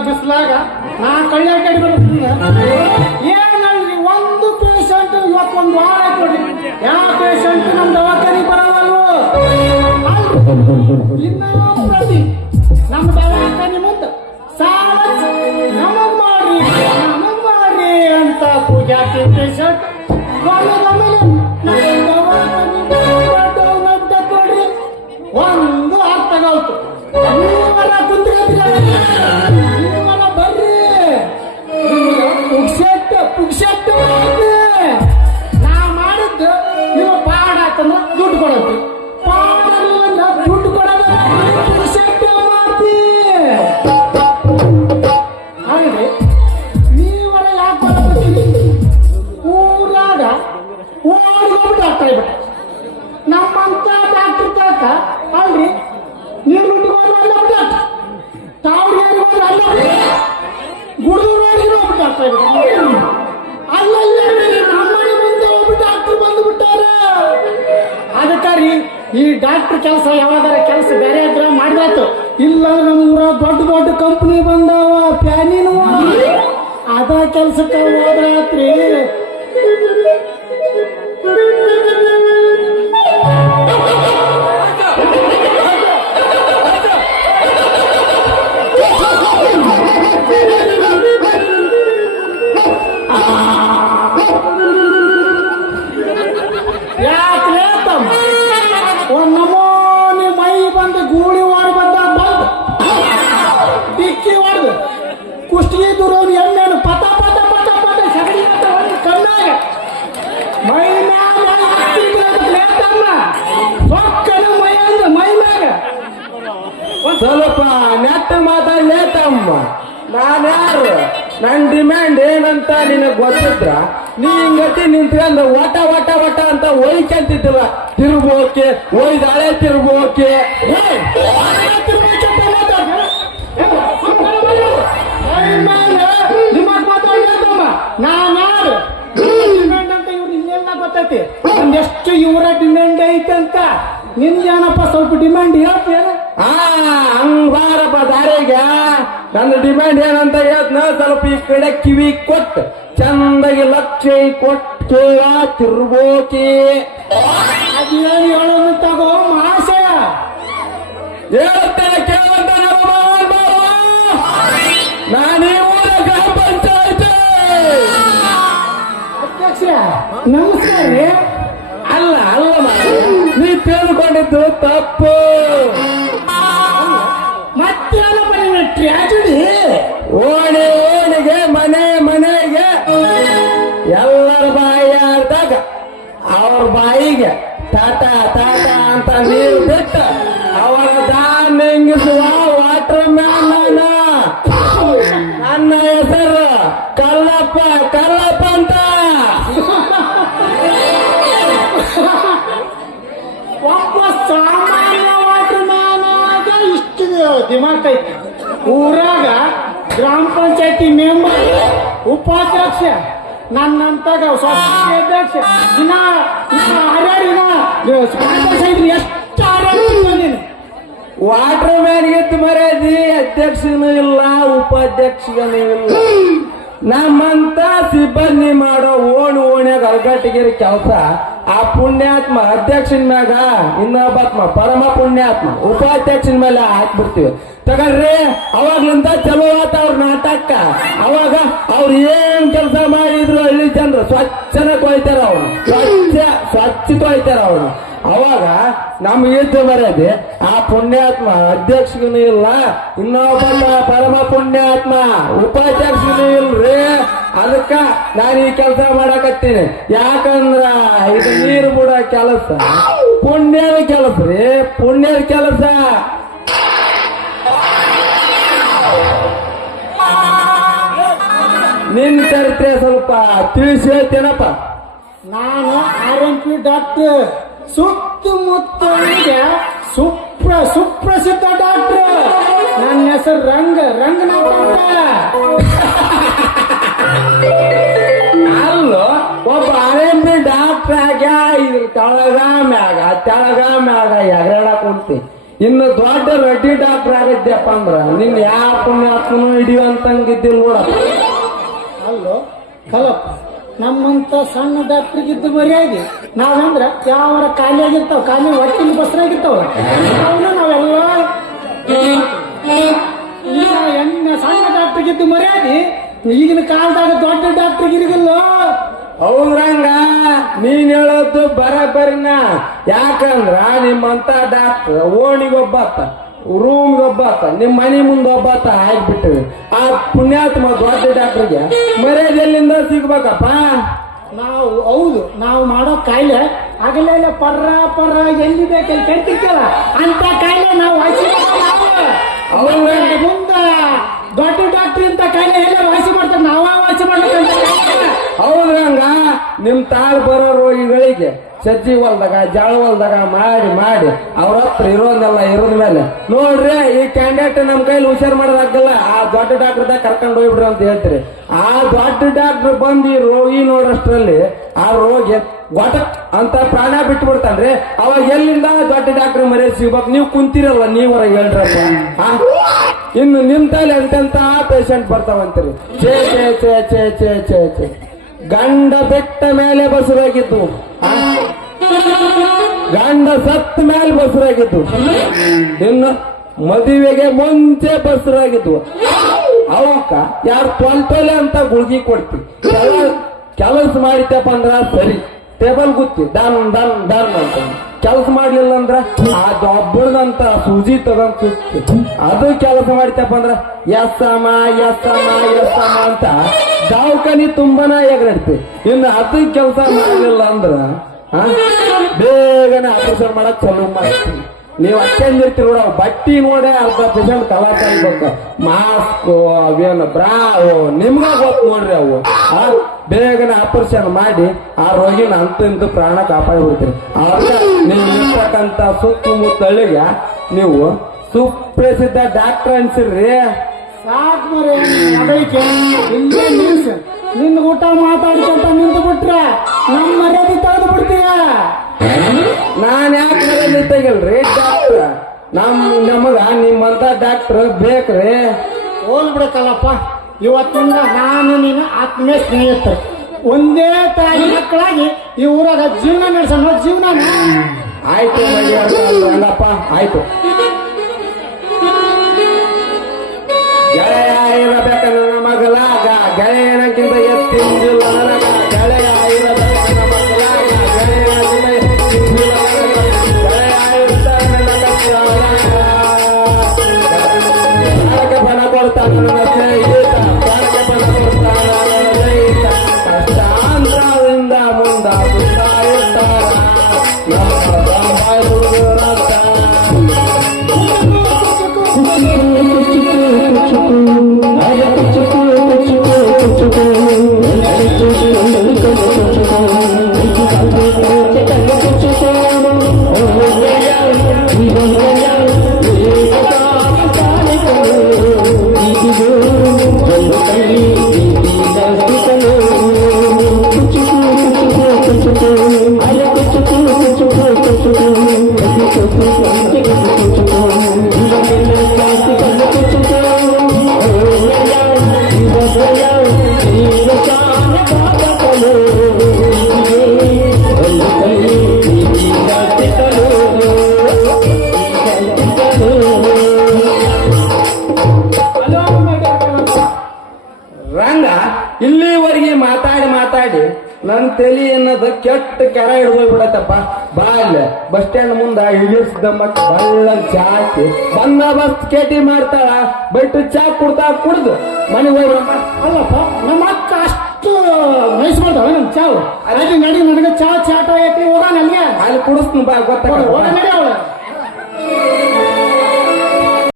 ಬಿಸಿಲಾಗ ನಾ ಕಳ್ಳ ಕಡಿ ಏನಲ್ರಿ ಒಂದು ಪೇಷಂಟ್ ಇವತ್ತೊಂದು ವಾರ ಕೊಡಿ ಯಾವ ಪೇಷಂಟ್ ನಮ್ ದವಾಖಾನಿಗೆ ಬರವಲ್ಲು ಇನ್ನ ಪ್ರತಿ ನಮ್ಮ ದವಾಖಾನೆ ಮುಂದೆ ಸಾಲ ನಮಗ್ ಮಾಡ್ರಿ ನಮಗ್ ಮಾಡ್ರಿ ಅಂತ ಪೂಜಾಕಿ ಪೇಷಂಟ್ ಒಂದು ಅರ್ಥ ಆಗಲ್ತು ರೀ ಈ ಡಾಕ್ಟರ್ ಕೆಲಸ ಯಾವಾಗಾರ ಕೆಲಸ ಬೇರೆ ಇದ್ರ ಮಾಡಿದಾತು ಇಲ್ಲ ನಮ್ಮ ಊರ ದೊಡ್ಡ ದೊಡ್ಡ ಕಂಪನಿ ಬಂದಾವ, ಪ್ಯಾನಿನ. ಅದ ಕೆಲ್ಸಕ್ಕೆ ಹೋದ್ರಾತ್ರಿ ಸ್ವಲ್ಪ ನೆಟ್ಟ ಮಾತಾಡ್ಲೇ ತಮ್ಮ ನಾನ್ಯಾರು? ನನ್ ಡಿಮ್ಯಾಂಡ್ ಏನಂತ ನಿನಗ್ ಗೊತ್ತಿದ್ರ? ನೀ ಹಿಂಗತಿ ನಿಂತ್ಕೊಂಡು ಒಟ ಒಟ ಒಟ ಅಂತ ಒಯ್ಕಂತಿದ್ದಿಲ್ಲ. ತಿರುಗೋಕೆ, ಒಯ್ದಾಳೆ, ತಿರುಗೋಕೆ. ಯಾರು? ಡಿಮ್ಯಾಂಡ್ ಅಂತ ಇವ್ರು ಇನ್ನೆಲ್ಲ ಗೊತ್ತೈತಿ. ಒಂದೆಷ್ಟು ಇವರ ಡಿಮ್ಯಾಂಡ್ ಐತೆ ಅಂತ. ನಿಮ್ಗೇನಪ್ಪ ಸ್ವಲ್ಪ ಡಿಮ್ಯಾಂಡ್ ಹೇಳ್ತೀರ ಆ ಬಾರಪ್ಪ ದಾರಿಗೆ ನನ್ನ ಡಿಮ್ಯಾಂಡ್ ಏನಂತ ಹೇಳ್ತನ? ಸ್ವಲ್ಪ ಈ ಕಡೆ ಕಿವಿ ಕೊಟ್ಟು, ಚಂದಾಗಿ ಲಕ್ಷ ಕೊಟ್ಟು ಕೇಳ ತಿರುಗೋಕೆ. ಅದೇನು ಹೇಳೋದು ತಗೋ ಮಾಸ ಹೇಳ್ತೇನೆ ಕೇಳುವಂತ ನಾನೇ ಗ್ರಾಮ ಪಂಚಾಯತ್. ಅಧ್ಯಕ್ಷ, ನಮಸ್ಕಾರ ಅಲ್ಲ ಅಲ್ಲ. ನೀ ತಿಳ್ಕೊಂಡಿದ್ದು ತಪ್ಪು. ಟ್ರ್ಯಾಜಿಡಿ ಓಣಿ, ಓಣಿಗೆ, ಮನೆ, ಮನೆಗೆ. ಎಲ್ಲರ ಬಾಯಿ ಆಡ್ದಾಗ ಅವ್ರ ಬಾಯಿಗೆ ತಾತಾ ತಾತಾ ಅಂತ ನೀರು ಬಿಟ್ಟು ಅವರ ದಾನ್ ಹೆಂಗಿಸುವ ದಿಮಾಕ್ ಐತಿ ಊರಾಗ ಗ್ರಾಮ ಪಂಚಾಯತಿ ಮೆಂಬರ್, ಉಪಾಧ್ಯಕ್ಷ, ನನ್ನಂತಾಗ ಸೊಸೈಟಿ ಅಧ್ಯಕ್ಷ, ದಿನ ದಿನ ಹರ್ಯಾಡಿನ ಪಂಚಾಯತ್ ಎಷ್ಟು ಹರ್ಯಾಡಿ ನೀನು ವಾಟರ್ ಮ್ಯಾನ್ ಇತ್ತು ಮರ್ಯಾದಿ, ಅಧ್ಯಕ್ಷನೂ ಇಲ್ಲ, ಉಪಾಧ್ಯಕ್ಷನೂ ಇಲ್ಲ. ನಮ್ಮಂತ ಸಿಬ್ಬಂದಿ ಮಾಡೋ ಓಣ ಓಣ್ಯಾಗ ಅರ್ಗಟ್ಟಿಗಿರಿ ಕೆಲಸ, ಆ ಪುಣ್ಯಾತ್ಮ ಅಧ್ಯಕ್ಷನ ಮ್ಯಾಗ ಇನ್ನೊಬ್ಬಾತ್ಮ ಪರಮ ಪುಣ್ಯಾತ್ಮ, ಉಪಾಧ್ಯಕ್ಷನ ಮೇಲೆ ಹಾಕ್ಬಿಡ್ತೀವಿ. ತಗೊಳ್ರಿ, ಅವಾಗ್ಲಿಂದ ಚಲೋ ಆತ ಅವ್ರ ನಾಟಕ. ಅವಾಗ ಅವ್ರು ಏನ್ ಕೆಲಸ ಮಾಡಿದ್ರು ಹಳ್ಳಿ ಜನರು ಸ್ವಚ್ಛನ ಕೊಯ್ತಾರ ಅವ್ರು. ಸ್ವಚ್ಛ ಸ್ವಚ್ಛ ಆಯ್ತಾರ ಅವರು. ಅವಾಗ ನಮ್ಗೆ ಇದ್ದು ಮರ್ಯಾದೆ, ಆ ಪುಣ್ಯಾತ್ಮ ಅಧ್ಯಕ್ಷಗೂ ಇಲ್ಲ, ಇನ್ನೊಬ್ಬ ಪರಮ ಪುಣ್ಯಾತ್ಮ ಉಪಾಧ್ಯಕ್ಷಗೂ ಇಲ್ರಿ. ಅದಕ್ಕ ನಾನು ಈ ಕೆಲಸ ಮಾಡಕತ್ತೀನಿ. ಯಾಕಂದ್ರ ಇದು ನೀರು ಬಿಡ ಕೆಲಸ. ಪುಣ್ಯದ ಕೆಲಸ ರೀ, ಪುಣ್ಯದ ಕೆಲಸ. ನಿನ್ ಚರಿತ್ರೆ ಸ್ವಲ್ಪ ತಿಳಿಸಿ ಹೇಳ್ತೇನಪ್ಪ. ನಾನು ಆರ್ ಎಂ ಪಿ ಡಾಕ್ಟರ್ ಸುತ್ತಮುತ್ತ ಸುಪ್ರ, ಸುಪ್ರಸಿದ್ಧ ಡಾಕ್ಟರ್. ನನ್ನ ಹೆಸರು ರಂಗ, ರಂಗನಾಥ ಅಲ್ಲೋ, ಒಬ್ಬ ಆರ್ ಎಂ ಪಿ ಡಾಕ್ಟರ್ ಆಗ್ಯ ಇದ್ರ ತಳಗ ಮ್ಯಾಗ, ತೆಳಗ ಮ್ಯಾಗ ಎಗರಾಡ ಕುಂತಿ ಇನ್ನು ದೊಡ್ಡ ರೆಡ್ಡಿ ಡಾಕ್ಟರ್ ಆಗಿದ್ಯಪ್ಪ ಅಂದ್ರ ನಿನ್ ಯಾವ ಪುಣ್ಯಾತ್ಮನು ಹಿಡಿಯುವಂತಂಗಿದ್ದಿಲ್ಲ ನೋಡಪ್ಪ. ಅಲ್ಲೋ, ಕಲಪ್ಪ. ನಮ್ಮಂತ ಸಣ್ಣ ಡಾಕ್ಟ್ರಿಗಿದ್ದು ಮರ್ಯಾದೆ. ನಾವಂದ್ರ ಯಾವ ಖಾಲಿ ಆಗಿರ್ತಾವ ಖಾಲಿ ಹೊಟ್ಟಿನ ಬಸ್ರಾಗಿರ್ತಾವ? ನಾವೆಲ್ಲ ಎಣ್ಣೆ ಸಣ್ಣ ಡಾಕ್ಟ್ರಿಗಿದ್ದು ಮರ್ಯಾದೆ. ಈಗಿನ ಕಾಲದಾಗ ದೊಡ್ಡ ಡಾಕ್ಟ್ರಿಗಿರಿಗಿಲ್ಲ ಹೌದ್ರಂಗ? ನೀನ್ ಹೇಳೋದು ಬರಬರಿನ. ಯಾಕಂದ್ರ ನಿಮ್ಮಂತ ಡಾಕ್ಟರ್ ಓಣಿಗೊಬ್ಬಾತ ರೂಮ್ಗೊಬ್ಬಾತ ನಿಮ್ಮ ಮನೆ ಮುಂದೆ ಒಬ್ಬಾತ ಹಾಕ್ಬಿಟ್ಟಿವಿ ಆ ಪುಣ್ಯಾತ್ಮ ದೊಡ್ಡ ಡಾಕ್ಟರ್ಗೆ ಮರ್ಯಾದೆಲ್ಲಿಂದ ಸಿಗ್ಬೇಕಪ್ಪ? ನಾವು, ಹೌದು, ನಾವು ಮಾಡೋ ಕಾಯಿಲೆ ಆಗಲೇ ಪರ್ರ ಪರ್ರ ಎಲ್ಲಿ ಬೇಕಲ್ಲಿ ಅಂತ ಸಜ್ಜಿ ಹೊಲ್ದಾಗ, ಜಾಳ ಹೊಲ್ದಾಗ ಮಾಡಿ ಮಾಡಿ. ಅವ್ರ ಹತ್ರ ಇರೋದೆಲ್ಲ ಇರೋದ ಮೇಲೆ. ನೋಡ್ರಿ, ಈ ಕ್ಯಾಂಡಿಡೇಟ್ ನಮ್ ಕೈಲಿ ಹುಷಾರ್ ಮಾಡೋದಾಗಲ್ಲ ಆ ದೊಡ್ಡ ಡಾಕ್ಟರ್ದಾಗ ಕರ್ಕೊಂಡು ಹೋಗ್ಬಿಡ್ರಿ ಅಂತ ಹೇಳ್ತೀರಿ. ಆ ದೊಡ್ಡ ಡಾಕ್ಟರ್ ಬಂದು ಈ ರೋಗಿ ನೋಡೋಷ್ಟ್ರಲ್ಲಿ ಆ ರೋಗಿ ಗೊಟಕ್ ಅಂತ ಪ್ರಾಣ ಬಿಟ್ಟು ಬಿಡ್ತಾನ್ರಿ ಅವಾಗ ಎಲ್ಲಿಂದ ದೊಡ್ಡ ಡಾಕ್ಟರ್ ಮರ್ಯಾದೆ ಸಿಗ್ಬೇಕು? ನೀವು ಕುಂತಿರಲ್ಲ, ನೀವರ ಹೇಳ್ರಪ್ಪ? ಇನ್ನು ನಿಮ್ ತಲೆ ಎಂತೆಂತ ಪೇಷಂಟ್ ಬರ್ತಾವಂತೀರಿ. ಚೇ ಚೇ ಚೇ ಚೇ ಚೇ ಚೇ ಗಂಡ ಬೆಟ್ಟ ಮೇಲೆ ಬಸರಾಗಿದ್ದು? ಗಂಡ ಸತ್ತ ಮೇಲೆ ಬಸರಾಗಿದ್ದು ಇನ್ನು ಮದುವೆಗೆ ಮುಂಚೆ ಬಸರಾಗಿದ್ದು ಅವಕ್ಕ, ಯಾರು ತೊಲ್ತೊಲೆ ಅಂತ ಗುಳ್ಗಿ ಕೊಡ್ತಿ. ಕೆಲಸ ಮಾಡಿತಪ್ಪ ಅಂದ್ರ ಸರಿ. ಟೇಬಲ್ ಗುತ್ತಿ, ಡನ್ ಡನ್ ಡನ್ ಅಂತ. ಕೆಲಸ ಮಾಡ್ಲಿಲ್ಲ ಅಂದ್ರ ಆ ಒಬ್ಬಳದಂತ ಸೂಜಿ ತಗೊಂಡ್ ಅದು ಕೆಲಸ ಮಾಡಿತಪ್ಪ ಅಂದ್ರ ಎಸ್ಸಮ ಎಸ್ಸಮ ಎಸ್ಸಮ ಅಂತ ದವಾಖಾನಿ ತುಂಬಾನ ಎಗರಡ್ತಿ. ಇನ್ನು ಅದು ಕೆಲಸ ಮಾಡ್ಲಿಲ್ಲ ಅಂದ್ರ ಬೇಗನೆ ಆಪರೇಷನ್ ಮಾಡಕ್ ಚಾಲೂ ಮಾಡ್ತೀವಿ ನೀವು ಅಷ್ಟೇಂದಿರ್ತೀರಿ ನೋಡ, ಬಟ್ಟಿ ನೋಡೇ ಅರ್ಧ ಪರ್ಸೆಂಟ್ ಕಲರ್ ಆಗ್ಬೇಕು. ಮಾಸ್ಕ್ ಅವೇನು ಬ್ರಾ ನಿಮ್ಗ ಗೊತ್ತು ನೋಡ್ರಿ ಅವು. ಬೇಗನೆ ಆಪರೇಷನ್ ಮಾಡಿ ಆ ರೋಗಿನ ಅಂತ ಇಂತ ಪ್ರಾಣ ಕಾಪಾಡ್ಬಿಡ್ತೀರಿ. ಅವಾಗ ನೀವು ಇರ್ತಕ್ಕಂತ ಸುತ್ತಮುತ್ತಳಿಗೆ ನೀವು ಸುಪ್ರಸಿದ್ಧ ಡಾಕ್ಟರ್ ಅನ್ಸಿರ್ರಿ. ಸಾಕ್ ಅದಕ್ಕೆ ಇಲ್ಲೇ ನಿಲ್ಸ. ನಿನ್ ಊಟ ಮಾತಾಡ್ಕೊಂತ ನಿಂತು ಬಿಟ್ರೆ ನಮ್ಮ ಮರ್ಯಾದೆ ತೆಗೆದು ಬಿಡ್ತೀಯ ನಾನ್ ಯಾಕೆ ತೆಗಿಲ್ರಿ ಡಾಕ್ಟರ್ ನಮ್ ನಮಗ ನಿಮ್ಮಂತ ಡಾಕ್ಟರ್ ಬೇಕ್ರಿ? ಹೋಲ್ ಬಿಡಕ್ಕಲ್ಲಪ್ಪ. ಇವತ್ತಿಂದ ನಾನು ನೀನು ಆತ್ಮೀಯ ಸ್ನೇಹಿತರು. ಒಂದೇ ತಾಯಿ ಮಕ್ಕಳಾಗಿ ಈ ಊರಾಗ ಜೀವನ ನಡೆಸೋಣ ಜೀವನ ಆಯ್ತು ಅಲ್ಲಪ್ಪ ಆಯ್ತು. ಕೆಟ್ಟ ಕೆರ ಬಾ ಇಲ್ಲ. ಬಸ್ ಸ್ಟ್ಯಾಂಡ್ ಮುಂದ ಇಳಿಸಿದಮ್ಮ ಬಳ್ಳ ಜಾತಿ ಹಾಕಿ ಬಂದ ಬಸ್ ಕೇಟಿ ಮಾಡ್ತಾಳ. ಬೈಟ್ ಚಾ ಕುಡ್ತಾ ಕುಡ್ದು ಮನೆ ಅಲ್ಲಪ್ಪ ನಮ್ಮ ಅಕ್ಕ ಅಷ್ಟು ಮೈಸ್ ಮಾಡ್ತಾವ ನಮ್ ಚಾವು ನಡಿ ನನಗೆ ಚಾ ಚಾಟ ಐತಿ ಹೋಗೋಣ ಅಲ್ಲಿ ಅಲ್ಲಿ ಕುಡಿಸ್ತೀನಿ ಬಾ ಹೋಗ ಹೋಗೋಣ ನಡಿ ಅವಳು.